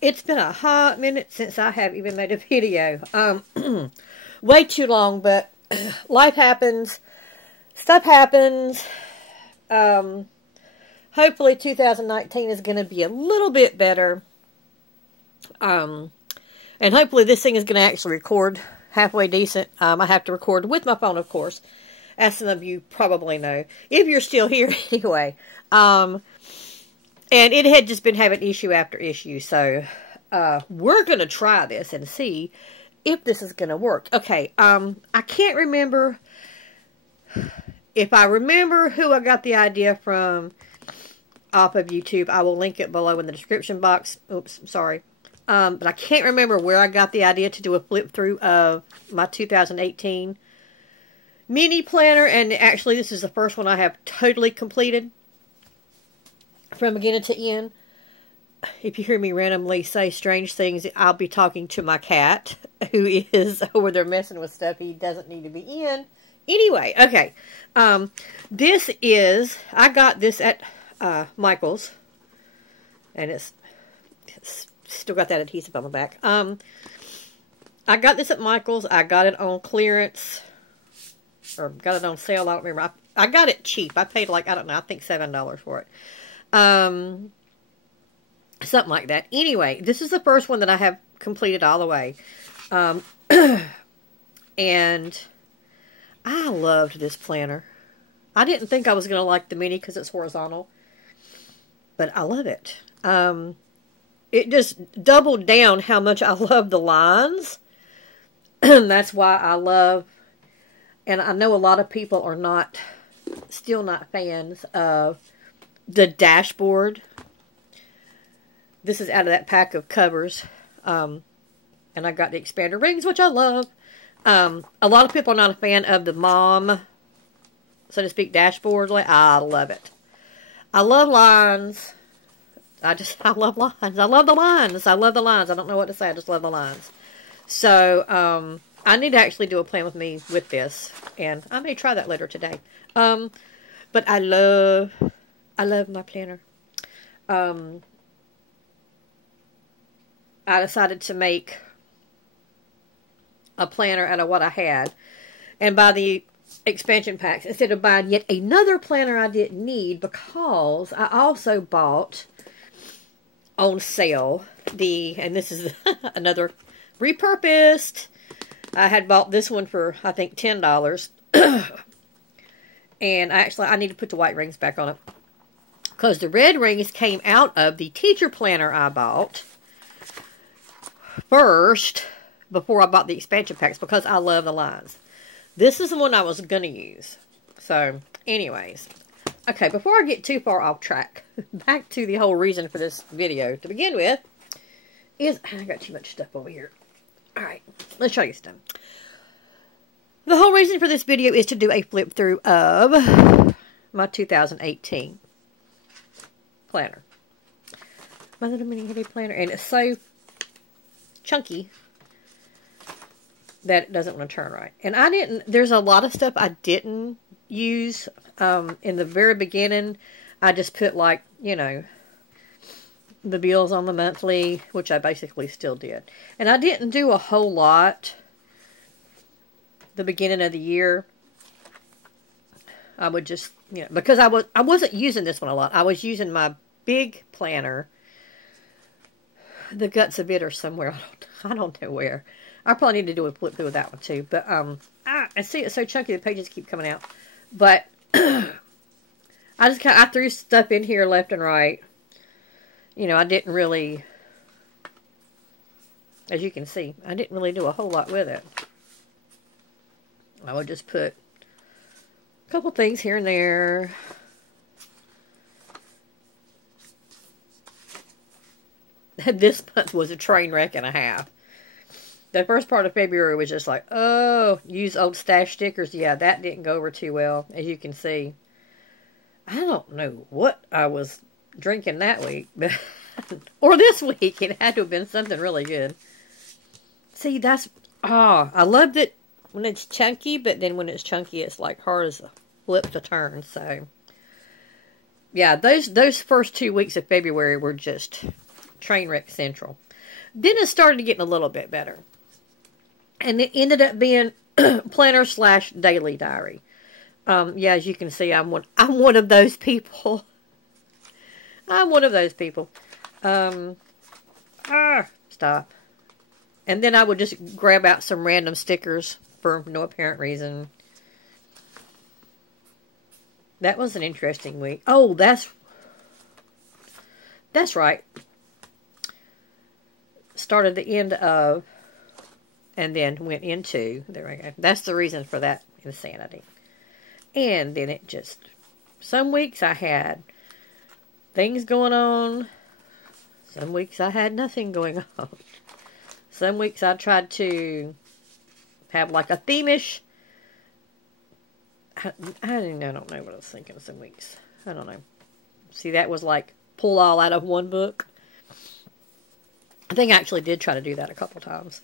It's been a hot minute since I have even made a video. Way too long, but life happens. Stuff happens. Hopefully 2019 is going to be a little bit better. And hopefully this thing is going to actually record halfway decent. I have to record with my phone, of course, as some of you probably know, if you're still here anyway. And it had just been having issue after issue, so we're going to try this and see if this is going to work. Okay, I can't remember. If I remember who I got the idea from off of YouTube, I will link it below in the description box. Oops, sorry. But I can't remember where I got the idea to do a flip through of my 2018 mini planner. And actually, this is the first one I have totally completed from beginning to end. If you hear me randomly say strange things, I'll be talking to my cat, who is over there messing with stuff he doesn't need to be in. Anyway, okay. This is, I got this at Michael's, and it's still got that adhesive on the back. I got this at Michael's. I got it on clearance, or got it on sale. I don't remember. I got it cheap. I paid like, I don't know, I think $7 for it. Something like that. Anyway, this is the first one that I have completed all the way. And I loved this planner. I didn't think I was going to like the mini because it's horizontal, but I love it. It just doubled down how much I love the lines. That's why I love, and I know a lot of people are still not fans of the dashboard. This is out of that pack of covers. And I got the expander rings, which I love. A lot of people are not a fan of the mom, so to speak, dashboard. I love it. I love lines. I love lines. I love the lines. I love the lines. I don't know what to say. I just love the lines. So, I need to actually do a plan with me with this. And I may try that later today. But I love my planner. I decided to make a planner out of what I had, and buy the expansion packs instead of buying yet another planner I didn't need, because I also bought on sale and this is another repurposed. I had bought this one for, I think, $10. And I need to put the white rings back on it, because the red rings came out of the teacher planner I bought first, before I bought the expansion packs, because I love the lines. This is the one I was going to use. So, anyways. Okay, before I get too far off track, back to the whole reason for this video to begin with, is, I got too much stuff over here. Alright, let's show you stuff. The whole reason for this video is to do a flip through of my 2018 planner. My little mini heavy planner, and it's so chunky that it doesn't want to turn right. And there's a lot of stuff I didn't use in the very beginning. I just put, like, you know, the bills on the monthly, which I basically still did. And I didn't do a whole lot the beginning of the year. I would just, you know, because I wasn't using this one a lot. I was using my big planner. The guts of it are somewhere. I don't know where. I probably need to do a flip through with that one too. But I see it's so chunky, the pages keep coming out. But I threw stuff in here left and right. You know, I didn't really, as you can see, I didn't really do a whole lot with it. I would just put a couple things here and there. This month was a train wreck and a half. The first part of February was just like, oh, use old stash stickers. Yeah, that didn't go over too well, as you can see. I don't know what I was drinking that week, but or this week. It had to have been something really good. See, that's, I loved it when it's chunky, but then when it's chunky, it's like hard as a flip to turn. So, yeah, those first 2 weeks of February were just train wreck central. Then it started getting a little bit better. And it ended up being planner / daily diary. Yeah, as you can see, I'm one of those people. I'm one of those people. Stop. And then I would just grab out some random stickers for no apparent reason. That was an interesting week. Oh, that's right. Started the end of, and then went into. There we go. That's the reason for that insanity. And then it just, some weeks I had things going on. Some weeks I had nothing going on. Some weeks I tried to have like a theme-ish. I don't know what I was thinking some weeks. I don't know. See, that was like pull all out of one book. I think I actually did try to do that a couple times.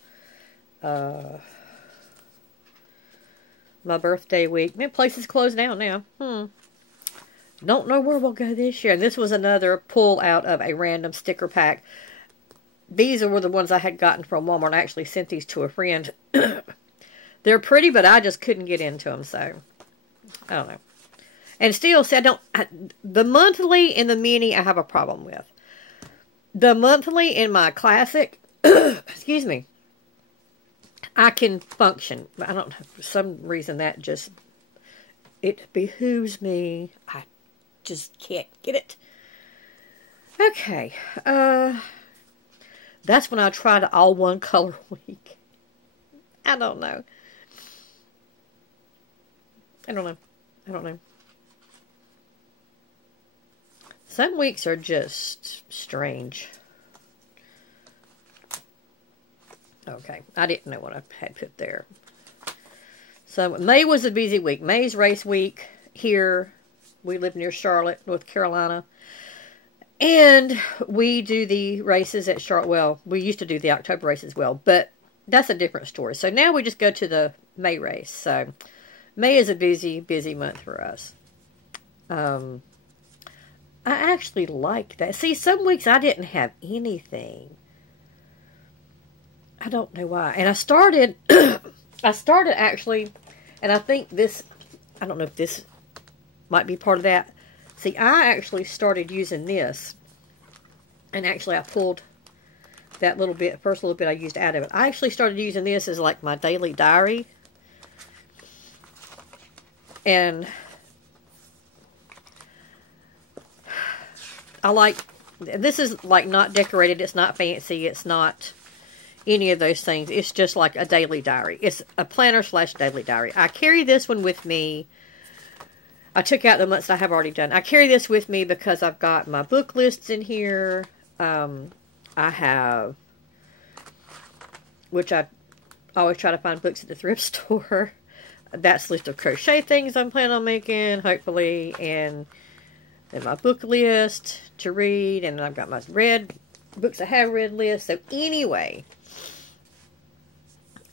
My birthday week. Man, places closed down now. Don't know where we'll go this year. And this was another pull out of a random sticker pack. These were the ones I had gotten from Walmart. I actually sent these to a friend. They're pretty, but I just couldn't get into them, so I don't know. And still, see, the monthly and the mini I have a problem with. The monthly in my classic, excuse me, I can function. I don't know, for some reason that just, it behooves me. I just can't get it. Okay, that's when I tried all one color week. I don't know. Some weeks are just strange. Okay, I didn't know what I had put there. So May was a busy week. May's race week here. We live near Charlotte, North Carolina. And we do the races at Charlotte. Well, we used to do the October race as well, but that's a different story. So now we just go to the May race. So May is a busy, busy month for us. I actually like that. See, some weeks I didn't have anything. I don't know why. And I started actually, and I think this, I don't know if this might be part of that. See, I actually started using this, and actually I pulled that little bit, first little bit I used out of it. I actually started using this as like my daily diary. And I like, this is like not decorated, it's not fancy, it's not any of those things. It's just like a daily diary. It's a planner / daily diary. I carry this one with me. I took out the months I have already done. I carry this with me because I've got my book lists in here. I have, which I always try to find books at the thrift store. That's a list of crochet things I'm planning on making, hopefully. And then my book list to read. And I've got my books I have read list. So anyway,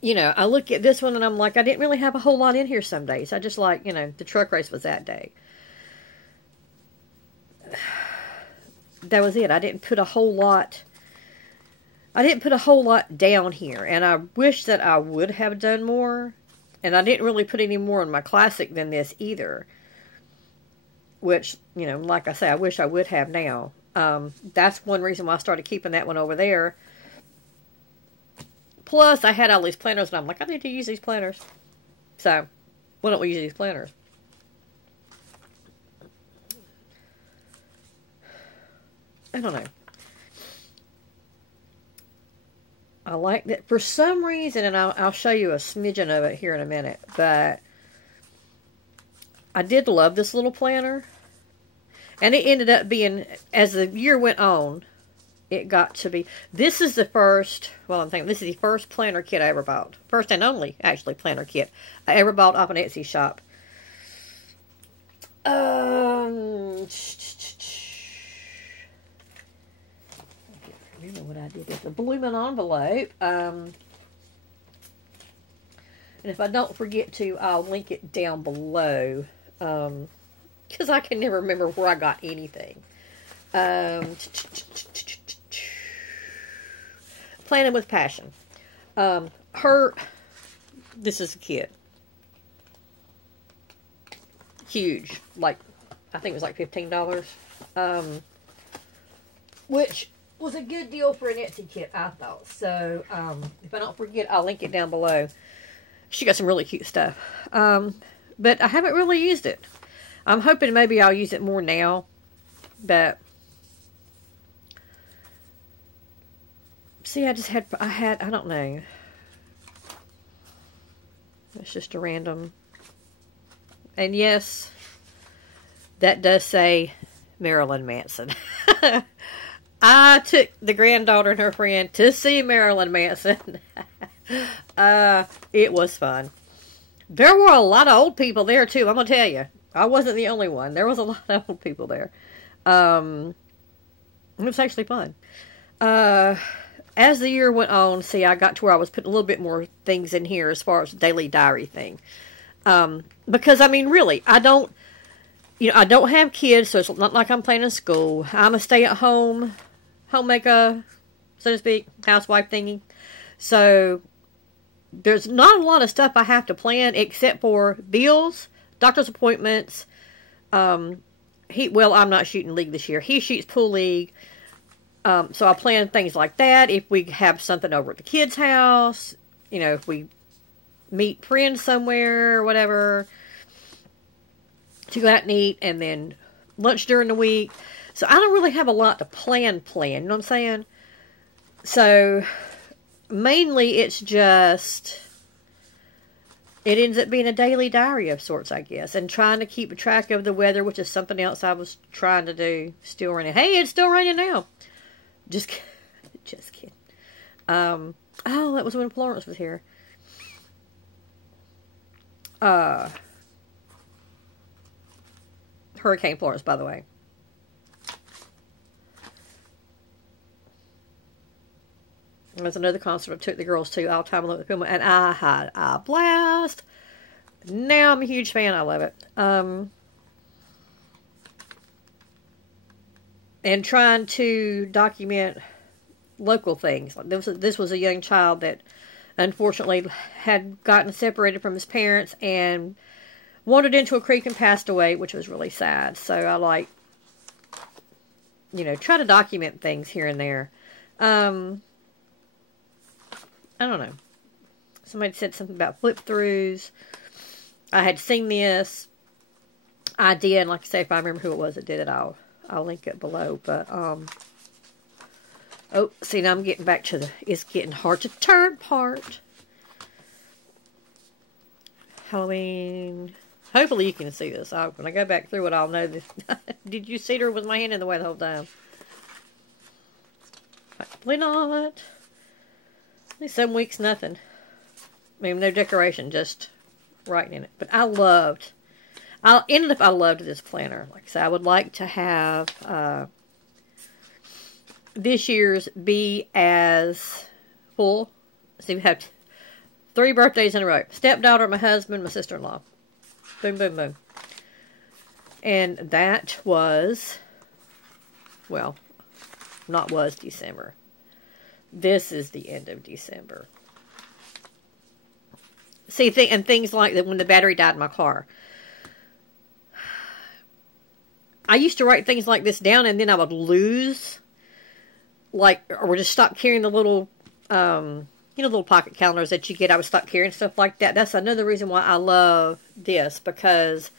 you know, I look at this one and I'm like, I didn't really have a whole lot in here some days. I just like, you know, the truck race was that day. That was it. I didn't put a whole lot. I didn't put a whole lot down here. And I wish that I would have done more. And I didn't really put any more in my classic than this either. Which, you know, like I say, I wish I would have now. That's one reason why I started keeping that one over there. Plus, I had all these planners, and I'm like, I need to use these planners. So, why don't we use these planners? I don't know. I like that. For some reason, and I'll show you a smidgen of it here in a minute, but I did love this little planner. And it ended up being, as the year went on, it got to be, this is the first, well, I'm thinking, this is the first planner kit I ever bought. First and only, actually, planner kit I ever bought off an Etsy shop. I can't remember what I did. It's a blooming envelope. And if I don't forget to, I'll link it down below. Because I can never remember where I got anything. planning with passion. This is a kid. Huge. Like, I think it was like $15. Which was a good deal for an Etsy kit, I thought. So, if I don't forget, I'll link it down below. She got some really cute stuff. But I haven't really used it. I'm hoping maybe I'll use it more now. But, see, I don't know. It's just a random. And yes, that does say Marilyn Manson. I took the granddaughter and her friend to see Marilyn Manson. It was fun. There were a lot of old people there, too. I'm going to tell you. I wasn't the only one. There was a lot of old people there. It was actually fun. As the year went on, see, I got to where I was putting a little bit more things in here as far as daily diary thing. Because, I mean, really, I don't have kids, so it's not like I'm playing in school. I'm a stay-at-home, homemaker, so to speak, housewife thingy. So, there's not a lot of stuff I have to plan except for bills, doctor's appointments. I'm not shooting league this year. He shoots pool league. So I plan things like that. If we have something over at the kids' house, if we meet friends somewhere or whatever, to go out and eat, and then lunch during the week. So I don't really have a lot to plan, you know what I'm saying? So, mainly it's just, it ends up being a daily diary of sorts, I guess. And trying to keep track of the weather, which is something else I was trying to do. Still raining. Hey, it's still raining now. Just kidding. Oh, that was when Florence was here. Hurricane Florence, by the way. There was another concert I took the girls to all time alone with the film, and I had a blast. Now I'm a huge fan. I love it. And trying to document local things. Like this was a young child that unfortunately had gotten separated from his parents and wandered into a creek and passed away, which was really sad. So I try to document things here and there. I don't know. Somebody said something about flip-throughs. I had seen this idea, and like I say, if I remember who it was that did it, I'll link it below. But, oh, see, now I'm getting back to it's getting hard to turn part. Halloween. Hopefully you can see this. When I go back through it, I'll know this. Did you see her with my hand in the way the whole time? Probably not. Some weeks, nothing. I mean, no decoration, just writing in it. But I loved this planner. Like I said, I would like to have this year's be as full. See, we have 3 birthdays in a row. Stepdaughter, my husband, my sister-in-law. Boom, boom, boom. And that was, well, not was December. This is the end of December. See, and things like that when the battery died in my car. I used to write things like this down, and then I would lose, or just stop carrying the little, little pocket calendars that you get. I would stop carrying stuff like that. That's another reason why I love this, because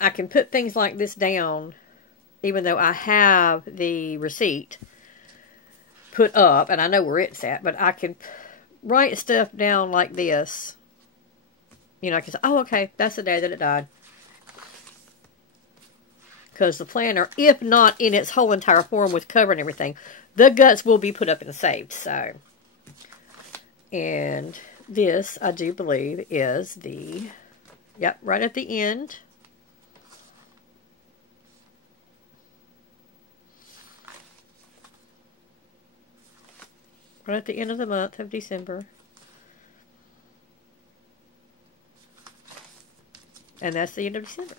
I can put things like this down, even though I have the receipt put up, and I know where it's at, but I can write stuff down like this. I can say, oh, okay, that's the day that it died. Because the planner, if not in its whole entire form with cover and everything, the guts will be put up and saved. So, and this, I do believe, is the, yep, right at the end. Right at the end of the month of December. And that's the end of December.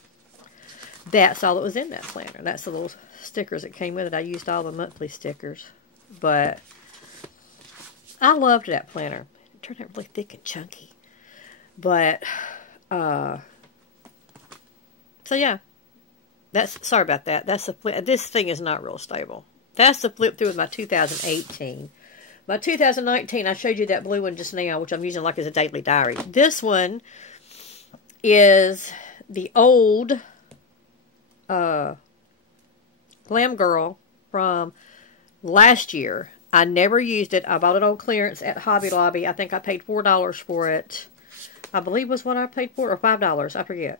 That's all that was in that planner. That's the little stickers that came with it. I used all the monthly stickers. But I loved that planner. It turned out really thick and chunky. But, so yeah. Sorry about that. This thing is not real stable. That's the flip through with my 2018. My 2019, I showed you that blue one just now, which I'm using like as a daily diary. This one is the old Glam Girl from last year. I never used it. I bought it on clearance at Hobby Lobby. I think I paid $4 for it. I believe was what I paid for, or $5. I forget.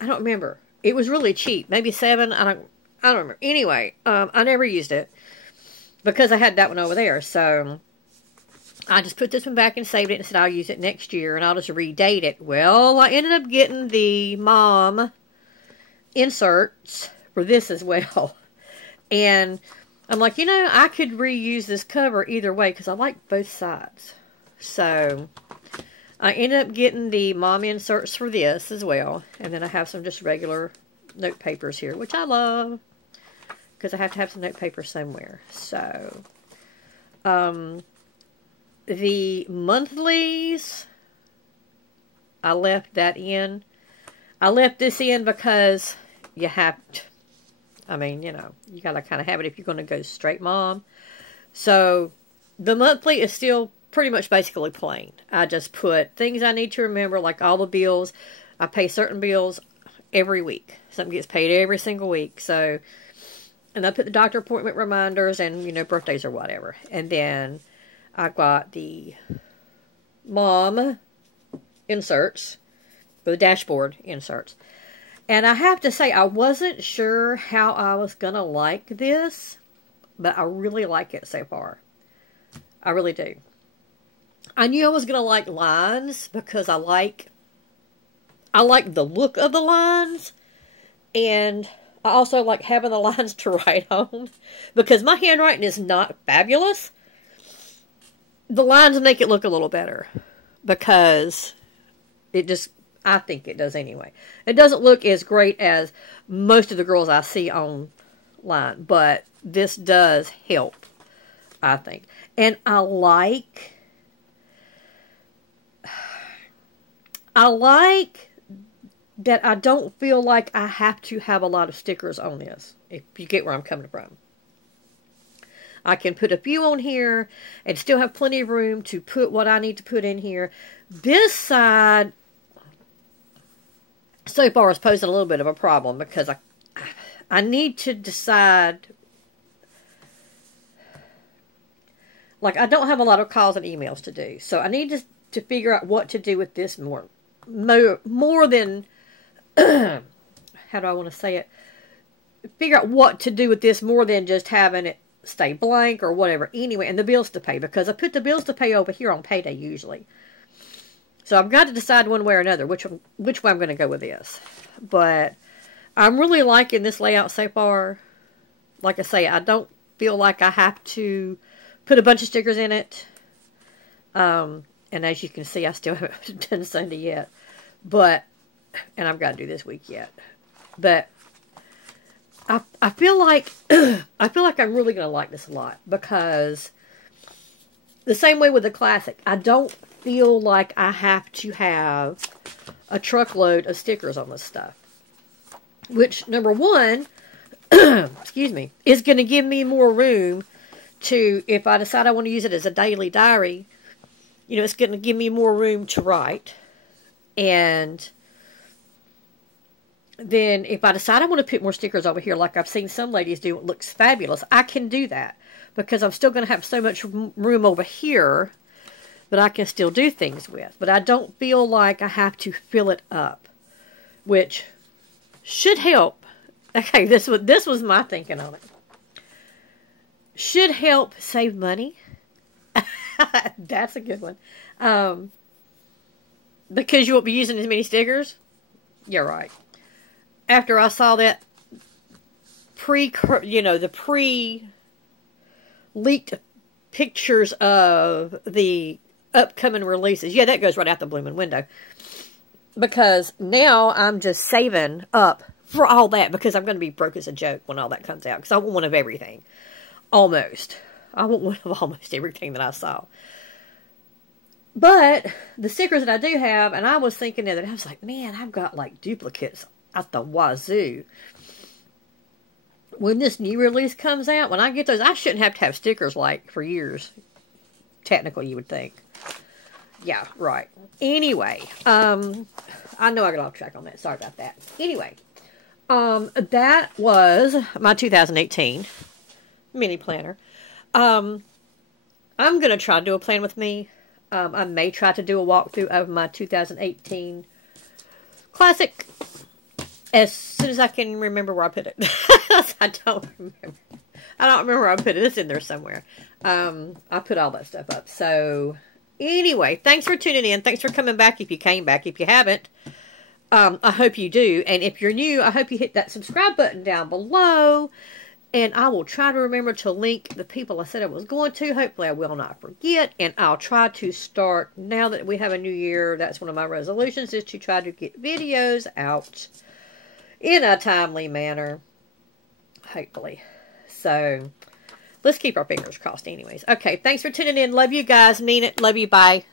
I don't remember. It was really cheap. Maybe $7. I don't remember. Anyway, I never used it because I had that one over there. So I just put this one back and saved it and said I'll use it next year and I'll just redate it. Well, I ended up getting the mom inserts for this as well. And I'm like, you know, I could reuse this cover either way because I like both sides. So I ended up getting the mom inserts for this as well. And then I have some just regular note papers here, which I love. Because I have to have some note paper somewhere. So, the monthlies, I left that in. I left this in because you have to, I mean, you know, you got to kind of have it if you're going to go straight mom. So, the monthly is still pretty much basically plain. I just put things I need to remember, like all the bills. I pay certain bills every week. Something gets paid every single week. So, and I put the doctor appointment reminders and, you know, birthdays or whatever. And then I got the mom inserts, the dashboard inserts. And I have to say, I wasn't sure how I was going to like this, but I really like it so far. I really do. I knew I was going to like lines because I like the look of the lines, and I also like having the lines to write on because my handwriting is not fabulous. The lines make it look a little better because it just, I think it does anyway. It doesn't look as great as most of the girls I see online, but this does help, I think. And I like that I don't feel like I have to have a lot of stickers on this, if you get where I'm coming from. I can put a few on here and still have plenty of room to put what I need to put in here. This side, so far, has posed a little bit of a problem because I need to decide. Like, I don't have a lot of calls and emails to do. So I need to figure out what to do with this more than, how do I want to say it? Figure out what to do with this more than just having it stay blank or whatever. Anyway, and the bills to pay, because I put the bills to pay over here on payday usually. So I've got to decide one way or another which way I'm going to go with this. But I'm really liking this layout so far. Like I say, I don't feel like I have to put a bunch of stickers in it. And as you can see, I still haven't done Sunday yet. And I've got to do this week yet. But I feel like I'm really going to like this a lot, because the same way with the classic, I don't feel like I have to have a truckload of stickers on this stuff. Which, number one, excuse me, is going to give me more room to, if I decide I want to use it as a daily diary, you know, it's going to give me more room to write. And then if I decide I want to put more stickers over here, like I've seen some ladies do, it looks fabulous, I can do that. Because I'm still going to have so much room over here that I can still do things with. But I don't feel like I have to fill it up, which should help. Okay, this was my thinking on it. Should help save money. That's a good one. Because you won't be using as many stickers. You're right. After I saw that the pre-leaked pictures of the upcoming releases. Yeah, that goes right out the blooming window. Because now I'm just saving up for all that, because I'm going to be broke as a joke when all that comes out. Because I want one of everything. Almost. I want one of almost everything that I saw. But the stickers that I do have, and I was thinking that I was like, man, I've got like duplicates at the wazoo. When this new release comes out, when I get those, I shouldn't have to have stickers like for years. Technically, you would think. Yeah, right. Anyway, I know I got off track on that. Sorry about that. Anyway, that was my 2018 mini planner. I'm going to try to do a plan with me. I may try to do a walkthrough of my 2018 classic as soon as I can remember where I put it. I don't remember. I don't remember where I put it. It's in there somewhere. I put all that stuff up. So, anyway, thanks for tuning in. Thanks for coming back if you came back. If you haven't, I hope you do. And if you're new, I hope you hit that subscribe button down below. And I will try to remember to link the people I said I was going to. Hopefully I will not forget. And I'll try to start, now that we have a new year, that's one of my resolutions, is to try to get videos out in a timely manner. Hopefully. So, let's keep our fingers crossed anyways. Okay, thanks for tuning in. Love you guys. Mean it. Love you. Bye.